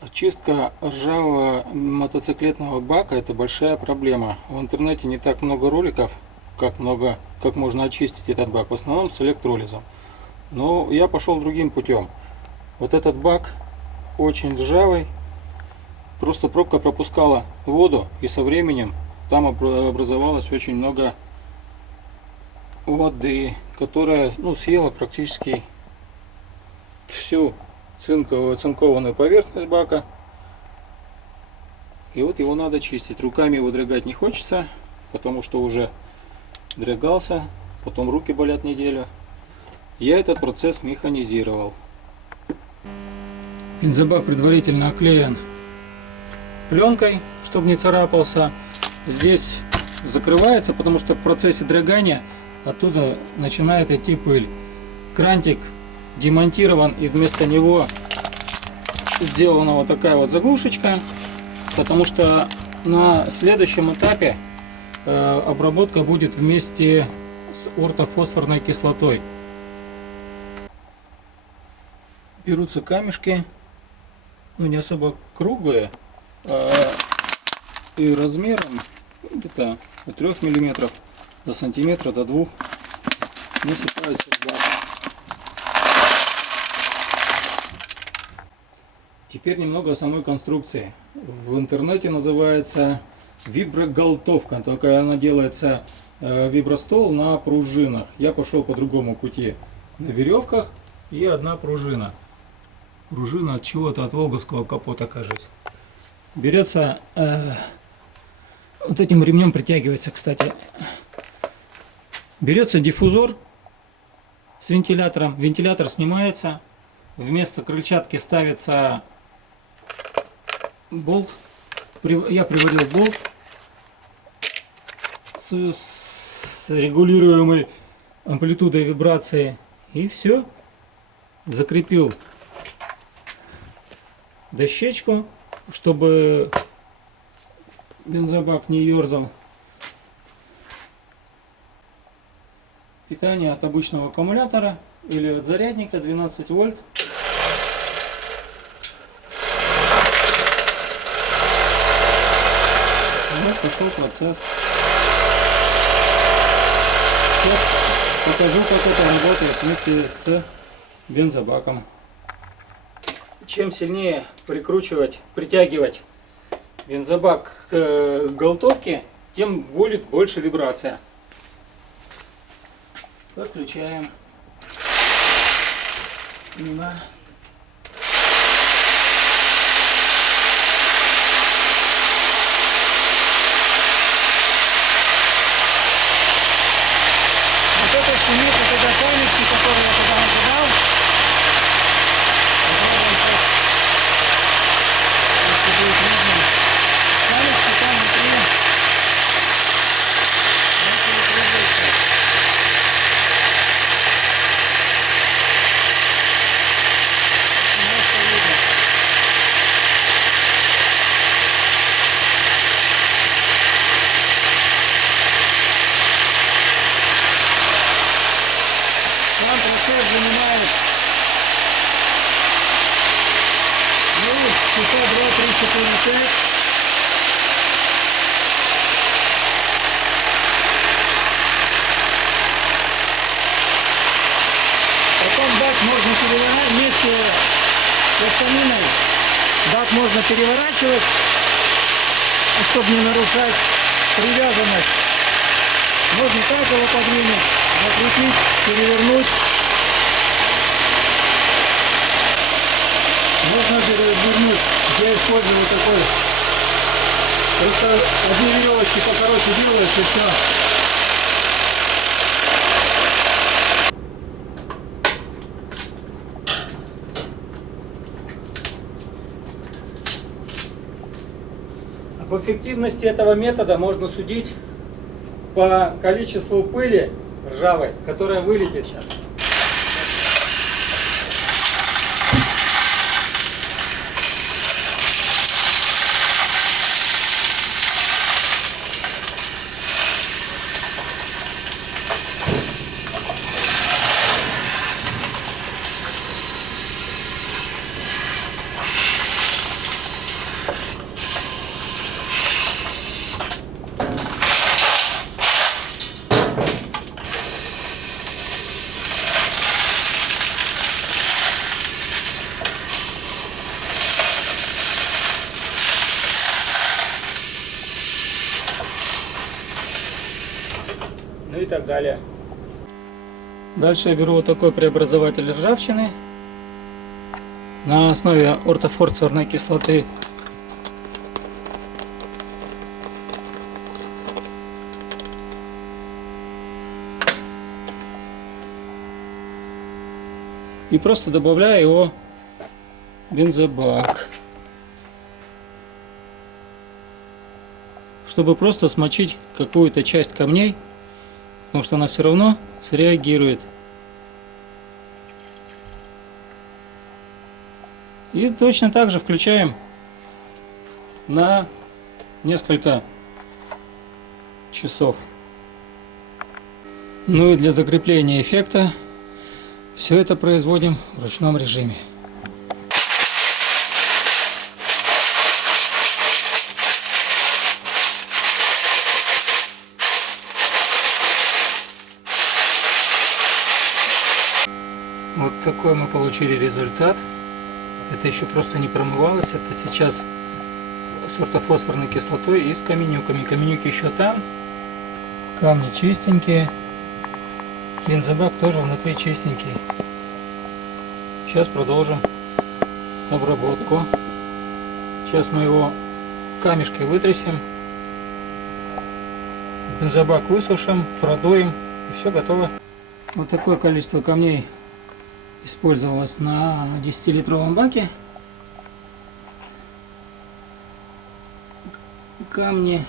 Очистка ржавого мотоциклетного бака — это большая проблема. В интернете не так много роликов, как можно очистить этот бак, в основном с электролизом. Но я пошел другим путем. Вот этот бак очень ржавый, просто пробка пропускала воду, и со временем там образовалось очень много воды, которая съела практически всю цинкованную поверхность бака. И вот его надо чистить. Руками его дрыгать не хочется, потому что уже дрыгался, потом руки болят неделю. Я этот процесс механизировал. Бензобак предварительно оклеен пленкой, чтобы не царапался. Здесь закрывается, потому что в процессе дрыгания оттуда начинает идти пыль. Крантик демонтирован, и вместо него сделана вот такая вот заглушечка, потому что на следующем этапе обработка будет вместе с ортофосфорной кислотой. Берутся камешки, не особо круглые, и размером где-то от 3 мм до сантиметра, до 2 насыпаются в бак. Теперь немного о самой конструкции. В интернете называется виброгалтовка, только она делается вибростол на пружинах. Я пошел по другому пути. На веревках и одна пружина. Пружина от чего-то, от волговского капота, кажется. Берется, вот этим ремнем притягивается, кстати. Берется диффузор с вентилятором. Вентилятор снимается. Вместо крыльчатки ставится болт. Я приварил болт с регулируемой амплитудой вибрации. И все. Закрепил дощечку, чтобы бензобак не ерзал. Питание от обычного аккумулятора или от зарядника 12 вольт. Вот пошел процесс. Сейчас покажу, как это работает вместе с бензобаком. Чем сильнее притягивать бензобак к галтовке, тем будет больше вибрация. Подключаем. Вот это шумит, вот это камешки, которые я туда накидал. Камешки там внутри. Сам процесс занимает часа 2, 3, 4, 5. Потом бак можно переворачивать вместе с пластаминой. Бак можно переворачивать, чтобы не нарушать привязанность. Можно так его подвинуть, закрутить, перевернуть. Можно перевернуть. Я использую такой. Просто одни веревочки покороче делаешь и все. Об эффективности этого метода можно судить по количеству пыли ржавой, которая вылетит сейчас. и так далее. Дальше я беру вот такой преобразователь ржавчины на основе ортофосфорной кислоты. И просто добавляю его в бензобак, чтобы просто смочить какую-то часть камней, потому что она все равно среагирует. И точно так же включаем на несколько часов. Ну и для закрепления эффекта все это производим в ручном режиме. Вот такой мы получили результат. Это еще просто не промывалось. Это сейчас с ортофосфорной кислотой и с каменюками. Каменюки еще там. Камни чистенькие. Бензобак тоже внутри чистенький. Сейчас продолжим обработку. Сейчас мы его камешкой вытрясем. Бензобак высушим, продуем. И все готово. Вот такое количество камней использовалось на 10-литровом баке. Камни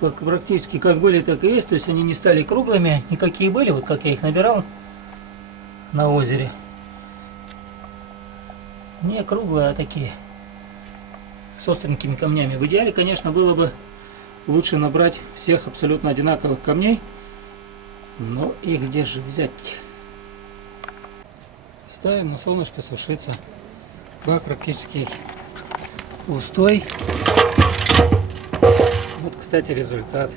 практически как были, так и есть. То есть они не стали круглыми, никакие были, вот как я их набирал на озере. Не круглые, а такие с остренькими камнями. В идеале, конечно, было бы лучше набрать всех абсолютно одинаковых камней, но их где же взять? Ставим на солнышко сушиться. Бак практически пустой. Вот, кстати, результат.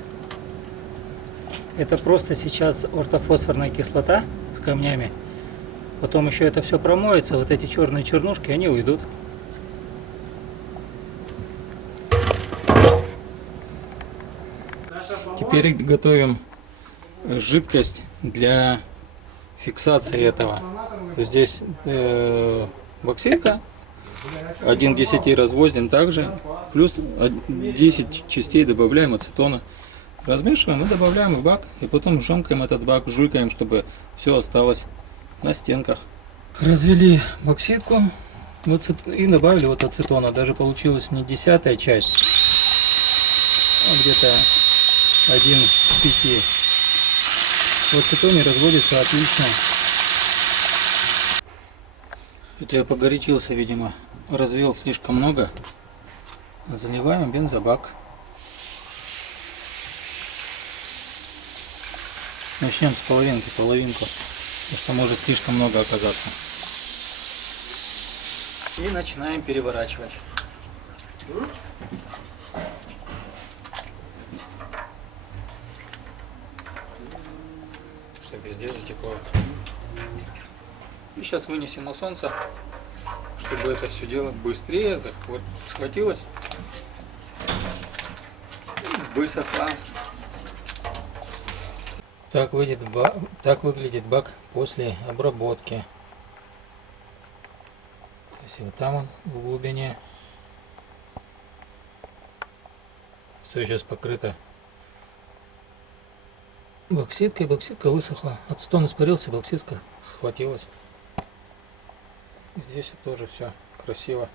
Это просто сейчас ортофосфорная кислота с камнями. Потом еще это все промоется. Вот эти черные чернушки, они уйдут. Теперь готовим жидкость для фиксации этого. Здесь бокситка 1 к 10 разводим также, плюс 10 частей добавляем ацетона, размешиваем и добавляем в бак, и потом жомкаем этот бак, жуйкаем, чтобы все осталось на стенках. Развели бокситку и добавили вот ацетона, даже получилась не 10-я часть, а где-то 1 к 5. В ацетоне разводится отлично. Это я погорячился, видимо, развел слишком много. Заливаем бензобак. Начнем с половинки, потому что может слишком много оказаться. И начинаем переворачивать. Чтобы везде затекло. И сейчас вынесем на солнце, чтобы это все дело быстрее схватилось и высохло. Так выглядит бак после обработки. То есть вот там он в глубине. Все сейчас покрыто бокситкой. Бокситка высохла. Ацетон испарился, бокситка схватилась. Здесь тоже все красиво.